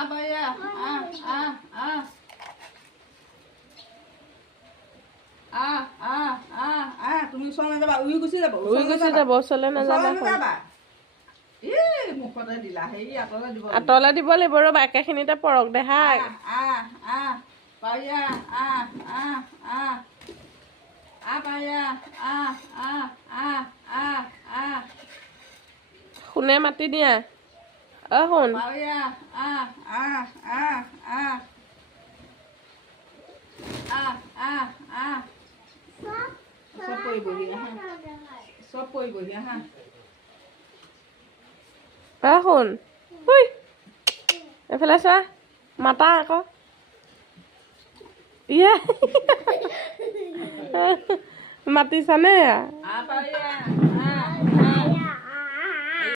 Abaya, তুমি ওচৰলৈ যাবা, উৰি গুচি যাব, ওচৰলৈ নাযাবা। মুখতে দিলা, হেৰি আঁতৰলৈ দিব, আঁতৰলৈ দিব লাগিব ৰ'বা, একেখিনিতে পৰক দেহা। পায়া, শুনে মাতি দিয়া। শুন চব পৰিবহি আহা, চব পৰিবহি আহা। শুন এইফালে চোৱা, মাতা আকৌ। ইয়া মাতিছানে?